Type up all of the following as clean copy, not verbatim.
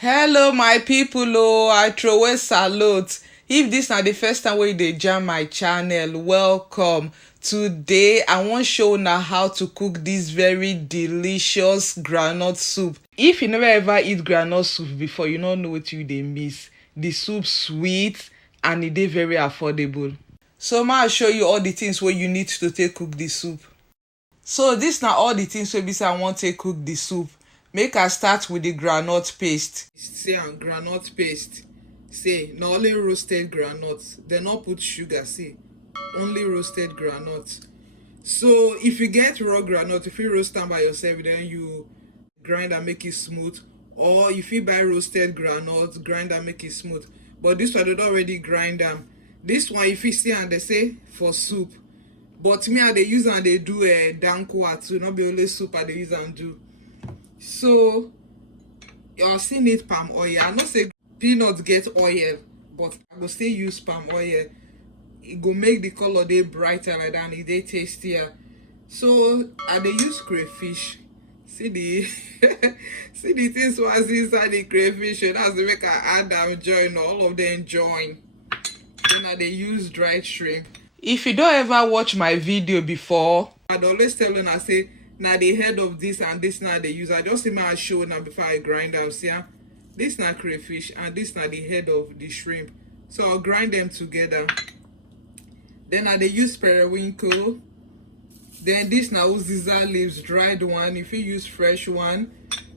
Hello my people, I throway salute. If this na the first time wey you dey jam my channel, welcome. Today I wan show una how to cook this very delicious groundnut soup. If you never ever eat groundnut soup before, you no know wetin you dey miss. The soup sweet and e dey very affordable. So ma I show you all the things wey you need to take cook the soup. So this na all the things wey be say I wan take cook the soup. Make I start with the groundnut paste. Say and groundnut paste. Say na only roasted groundnut. Dem no put sugar. See, only roasted groundnut. So if you get raw groundnut, if you roast am by yourself, then you grind and make it smooth. Or if you buy roasted groundnut, grind and make it smooth. But this one they don already grind am. This one if you see and they say for soup. But me I dey use am dey do dankwa too. Not be only soup I dey use am do. So you still need palm oil. I know say peanut get oil, but I go still use palm oil. It go make the color dey brighter like that and e dey tastier. So I dey use crayfish. See the see the things was inside the crayfish. And that's the make I add am join. All of them join. Then I dey use dried shrimp. If you don't ever watch my video before, I'd always tell una say na the head of this and this now they use. I just see my show now before I grind them. See, this na crayfish and this na the head of the shrimp. So I'll grind them together. Then I dey use periwinkle. Then this na uziza leaves, dried one. If you use fresh one,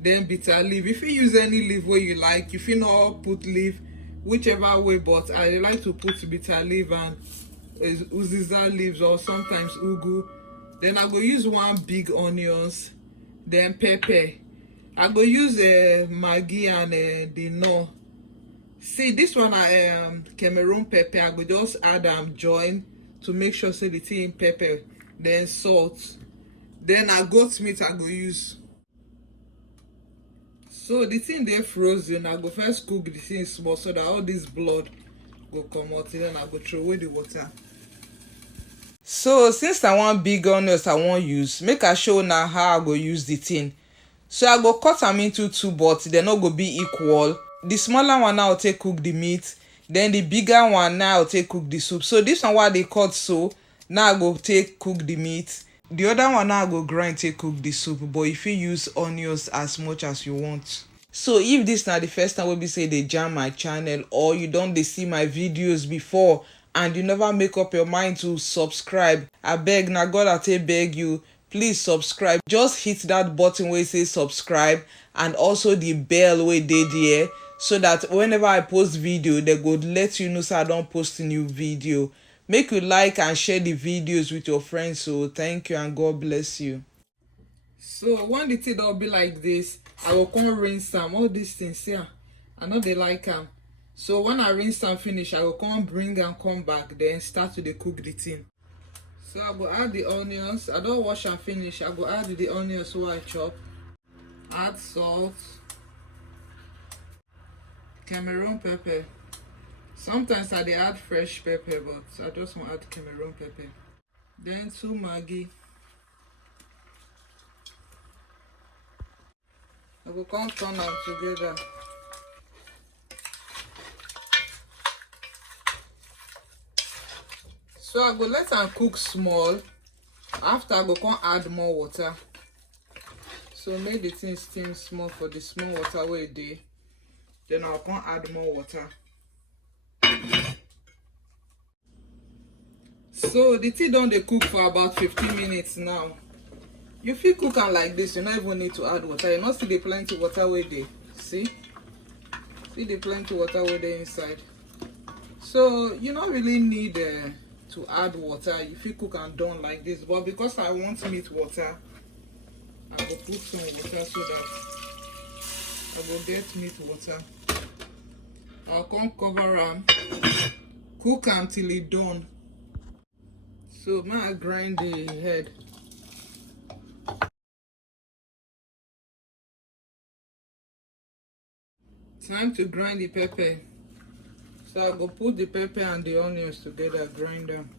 then bitter leaf. If you use any leaf where you like, if you not put leaf, whichever way. But I like to put bitter leaf and uziza leaves or sometimes ugu. Then I go use one big onions, then pepper. I go use maggi and the no. See this one I Cameroon pepper. I go just add join to make sure say the thing pepper. Then salt. Then I goat meat I go use. So the thing they frozen. I go first cook the thing small so that all this blood go come out. Then I go throw away the water. So since I want big onions I wan use, make I show now how I go use the thing. So I go cut them into two, but they no go be equal. The smaller one now take cook the meat, then the bigger one now take cook the soup. So this one what they cut, so now I go take cook the meat. The other one now I go grind take cook the soup. But if you use onions as much as you want. So if this na the first time we be say they jam my channel, or you don't dey see my videos before and you never make up your mind to subscribe, I beg na God I take beg you, please subscribe. Just hit that button where it says subscribe and also the bell wey dey there, so that whenever I post video they go let you know so I don't post a new video. Make you like and share the videos with your friends. So thank you and God bless you. So when the thing will be like this, I will come rinse some all these things here. I know they like them. So when I rinse and finish, I will come bring and come back, then start to cook the thing. So I will add the onions. I don't wash and finish. I will add the onions so I chop. Add salt. Cameroon pepper. Sometimes I dey add fresh pepper, but I just want to add Cameroon pepper. Then 2 maggi. I will come turn them together. So I go let them cook small. After I go come add more water. So make the thing steam small for the small water where it dey. Then I'll come add more water. So the tea don dey cook for about 15 minutes now. You fit cook am like this, you don't even need to add water. You not see the plenty water wey dey. See the plenty water wey dey inside. So you don't really need to add water. If you cook and done like this, but because I want meat water, I will put some water so that I will get meat water. I'll come cover am, cook until it's done. So now I grind the head. Time to grind the pepper. So I go put the pepper and the onions together, grind them.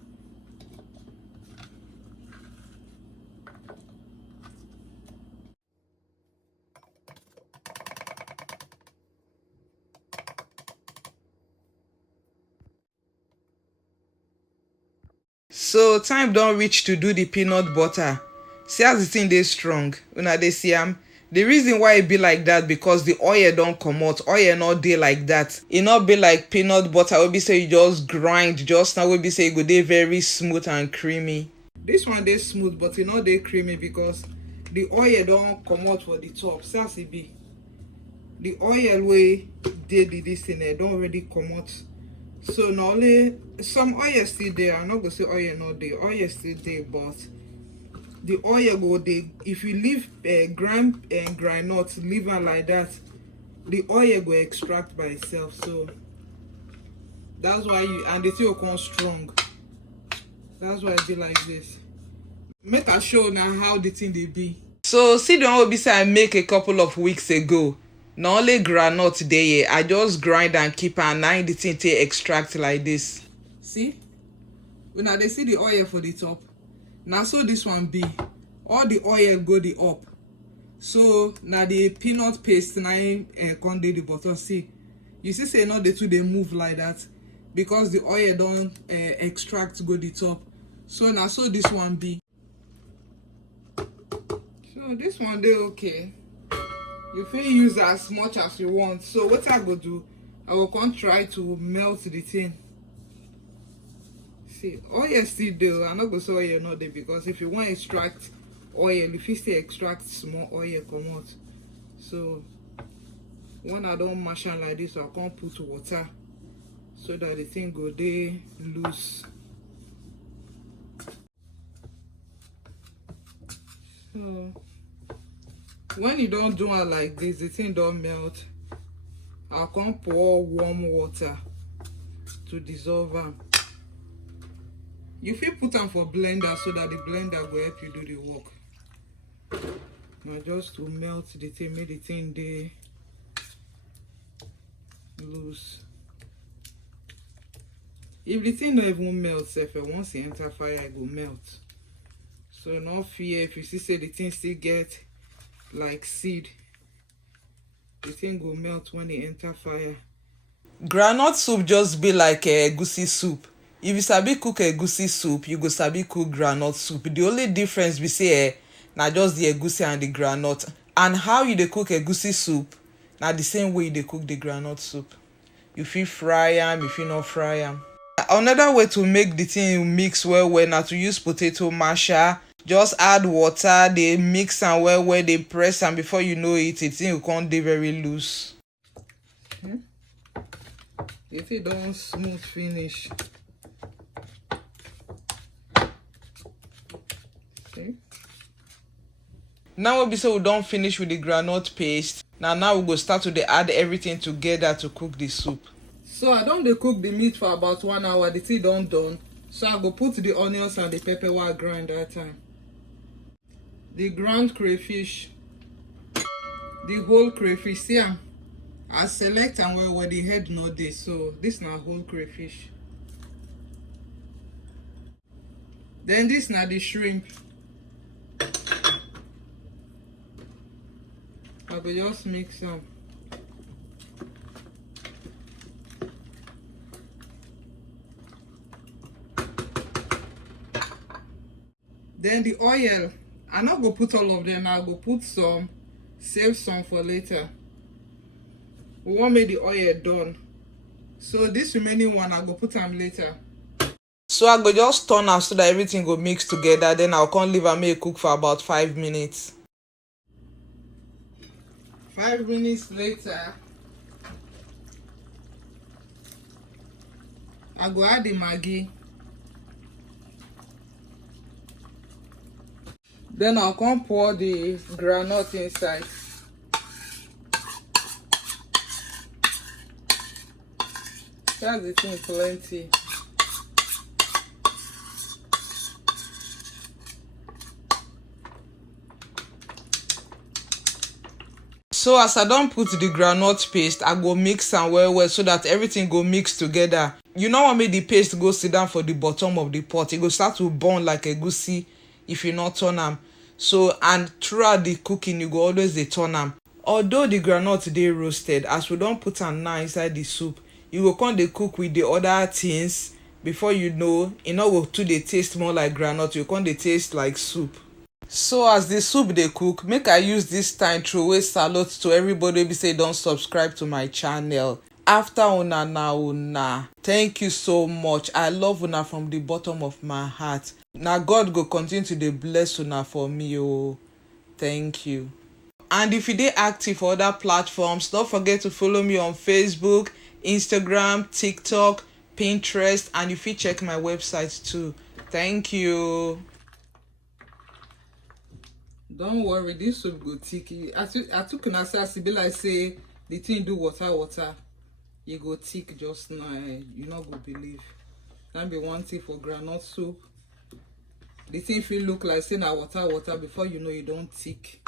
So time don reach to do the peanut butter. See as the thing dey strong, una dey see am. The reason why e be like that because the oil don comot. Oil no dey like that. E no be like peanut butter wey be say you just grind just now, wey be say e go dey very smooth and creamy. This one dey smooth but e no dey creamy because the oil don comot for the top. See as e be. The oil wey dey this thing don already comot. So na only some oil still there. I no go say oil no dey. Oil still there, but the oil go dey. If you leave groundnut, leave am like that, the oil go extract by itself. So that's why and the thing will come strong. That's why it be like this. Make I show now how the thing dey be. So see the one wey be say I make a couple of weeks ago. Na only groundnut dey here. I just grind and keep am. Now the thing take extract like this. See? Una dey see the oil for the top. Now so this one be. All the oil go the up. So now the peanut paste na come dey the bottom. See? You see say not the two they move like that because the oil don't extract go the top. So now so this one be. So this one dey okay. You fit use as much as you want. So what I go do, I will come try to melt the thing. See, oil still there. I'm not going to say oil not there because if you want to extract oil, if you still extract small oil come out. So when I don't mash it like this, I can't put water so that the thing go there loose. So when you don't do it like this, the thing don't melt. I'll come pour warm water to dissolve them. You feel put them for blender so that the blender will help you do the work. Now just to melt the thing, make the thing there loose. If the thing don't even melt, once it enter fire, it will melt. So no fear if you see say the thing still get like seed, the thing go melt when it enter fire. Groundnut soup just be like a egusi soup. If you sabi cook egusi soup, you go sabi cook groundnut soup. The only difference we say na just the egusi and the groundnut. And how you dey cook egusi soup na the same way you dey cook the groundnut soup. You fit fry am, you fit not fry am. Another way to make the thing mix well na to use potato masher. Just add water, they mix and well, they press, and before you know it, the thing will come dey very loose. If it don't smooth finish. Okay. Now we say we don't finish with the groundnut paste. Now we go start to add everything together to cook the soup. So I don't cook the meat for about 1 hour. The thing done. So I go put the onions and the pepper while I grind that time. The ground crayfish, the whole crayfish. See, I select and where the head not there. So this now whole crayfish. Then this now the shrimp. I will just mix some. Then the oil, I'm not going to put all of them. I'll go put some, save some for later. We want make the oil done. So this remaining one, I'll go put them later. So I go just turn am so that everything go mix together. Then I'll come leave and make cook for about 5 minutes. 5 minutes later, I go add the Maggi. Then I'll come pour the groundnut inside. That's the thing, plenty. So as I don't put the groundnut paste, I go mix am well so that everything go mix together. You know what make the paste go sit down for the bottom of the pot. It go start to burn like egusi if you not turn am. So and throughout the cooking, you go always dey turn am. Although the groundnut dey roasted, as we don't put am now inside the soup, you go come dey cook with the other things before you know e no go too dey taste more like groundnut, you come dey taste like soup. So as the soup dey cook, make I use this time throway salute to everybody wey be say don subscribe to my channel. After una na una, thank you so much. I love una from the bottom of my heart. Na God go continue to dey bless una for me oh. Thank you. And if you dey active for other platforms, don't forget to follow me on Facebook, Instagram, TikTok, Pinterest, and you fit check my website too. Thank you. Don't worry, this soup go thick. I took una say as e be like say the thing do water. E go thick just now. You no go believe. That be one thing for groundnut soup. The thing fit look like say na water before you know e don thick.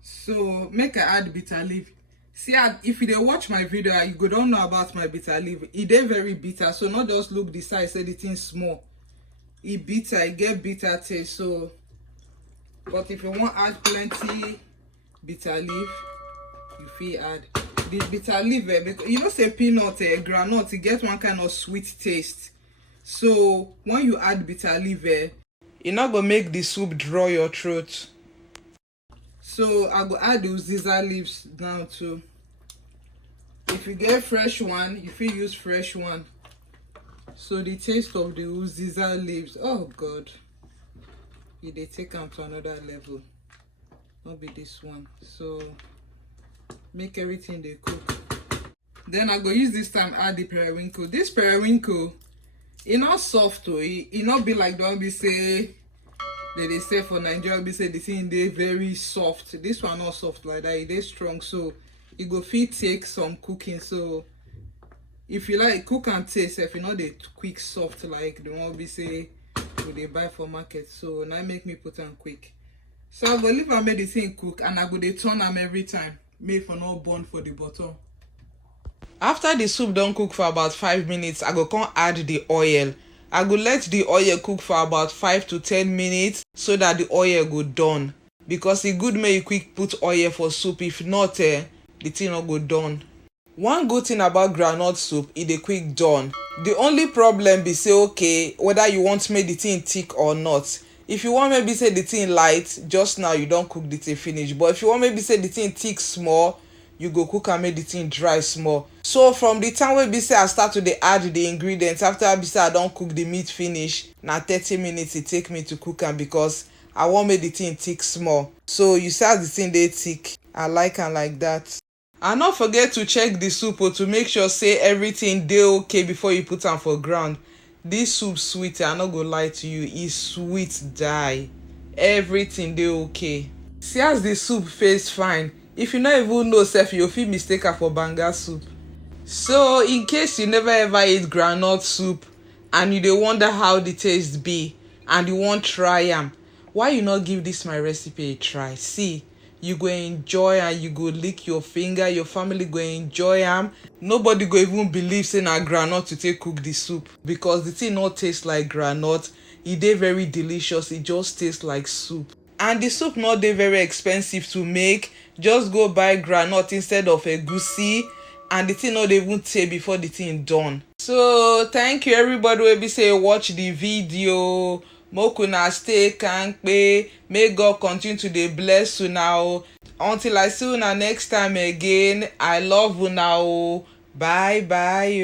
So make I add bitter leaf. See, if you dey watch my video, you go don't know about my bitter leaf. E dey very bitter, so not just look the size say the thing small. E bitter, e get bitter taste. So but if you want add plenty bitter leaf, you fit add the bitter leaf because you know say peanut groundnut, e get one kind of sweet taste. So when you add bitter leaf e not go make the soup draw your throat. So I go add the uziza leaves now too. If you get fresh one, you fit use fresh one. So the taste of the uziza leaves, oh God, they take them to another level. Not be this one. So make everything they cook. Then I go use this time add the periwinkle. This periwinkle, e not soft oh. E not be like the one be say they say for Nigeria be say the thing they very soft. This one not soft like that. It is strong, so it go fit take some cooking. So if you like cook and taste, if you know they quick soft like the one be say they buy for market. So now make me put on quick. So I go leave and make the thing cook, and I go they turn them every time. Make for not burn for the bottom. After the soup don't cook for about 5 minutes, I go come add the oil. I go let the oil cook for about 5 to 10 minutes so that the oil go done. Because it good make you quick put oil for soup. If not, the thing not go done. One good thing about groundnut soup is the quick done. The only problem be say okay whether you want make the thing thick or not. If you want maybe say the thing light, just now you don't cook the thing finish. But if you want maybe say the thing thick small, you go cook and make the thing dry small. So from the time wey be say I start to dey add the ingredients, after be say I don cook the meat finish, na 30 minutes it take me to cook am because I want make the thing thick small. So you see as the thing dey thick, I like am like that. And not forget to check the soup to make sure say everything dey okay before you put am for ground. This soup sweet, I no go lie to you, e sweet die. Everything dey okay. See as the soup face fine. If you no even know sef, you fit mistake am for banga soup. So in case you never ever eat groundnut soup and you dey wonder how the taste be and you wan try am, why you not give this my recipe a try? See, you go enjoy and you go lick your finger, your family go enjoy am. Nobody go even believe say na groundnut to take cook the soup because the thing not taste like groundnut. E dey very delicious, e just tastes like soup. And the soup not dey very expensive to make. Just go buy groundnut instead of egusi, and the thing not even take before the thing done. So thank you everybody wey be say watch the video. Make una stay kampe. May God continue to dey bless una. Until I see una next time again, I love una. Bye bye.